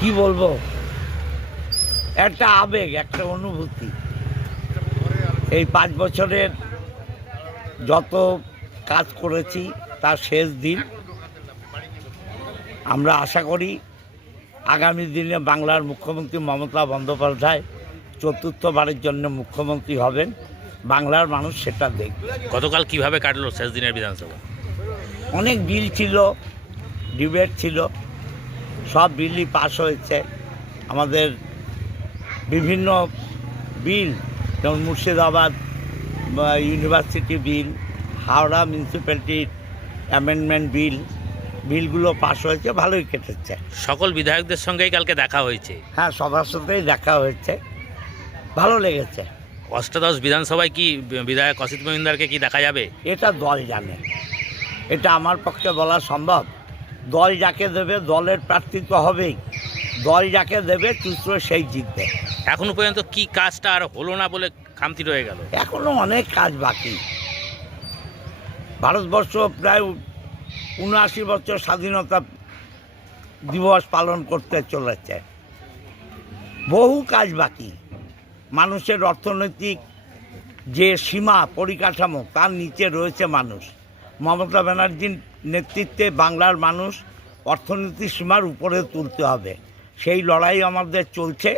কি বলবো, একটা আবেগ, একটা অনুভূতি। এই 5 বছরের যত কাজ করেছি তার শেষ দিন। আমরা আশা করি আগামী দিনে বাংলার মুখ্যমন্ত্রী মমতা বন্দ্যোপাধ্যায় চতুর্থবারের জন্য মুখ্যমন্ত্রী হবেন। বাংলার মানুষ সেটা দেখবে। গতকাল কিভাবে কাটলো শেষ দিনের বিধানসভা? অনেক বিল ছিল, ডিবেট ছিল, সব বিলই পাস হয়েছে। আমাদের বিভিন্ন বিল, যেমন মুর্শিদাবাদ ইউনিভার্সিটি বিল, হাওড়া মিউনিসিপ্যালিটির অ্যামেন্ডমেন্ট বিলগুলো পাস হয়েছে, ভালোই কেটেছে। সকল বিধায়কদের সঙ্গেই কালকে দেখা হয়েছে। হ্যাঁ, সবার সাথেই দেখা হয়েছে, ভালো লেগেছে। অষ্টাদশ বিধানসভায় কি বিধায়ক অসিত মজুমদারকে কি দেখা যাবে? এটা দল জানে, এটা আমার পক্ষে বলা সম্ভব। দল যাকে দেবে, দলের প্রার্থী তো হবেই, দল যাকে দেবে চুত্র সেই জিতবে। এখনো পর্যন্ত কি কাজটা আর হলো না বলে খামতি রয়ে গেল? এখনো অনেক কাজ বাকি। ভারতবর্ষ প্রায় ৭৯ বছর স্বাধীনতা দিবস পালন করতে চলেছে, বহু কাজ বাকি। মানুষের অর্থনৈতিক যে সীমা পরিকাঠামো, তার নিচে রয়েছে মানুষ। মমতা ব্যানার্জির নেতৃত্বে বাংলার মানুষ অর্থনৈতিক সীমার উপরে তুলতে হবে। সেই লড়াই আমাদের চলছে,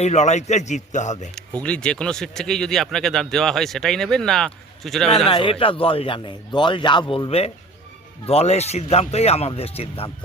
এই লড়াইতে জিততে হবে। হুগলির যে কোনো সিট থেকেই যদি আপনাকে দেওয়া হয় সেটাই নেবেন না চুচুড়া না, বিধানসভা? এটা দল জানে, দল যা বলবে, দলের সিদ্ধান্তই আমাদের সিদ্ধান্ত।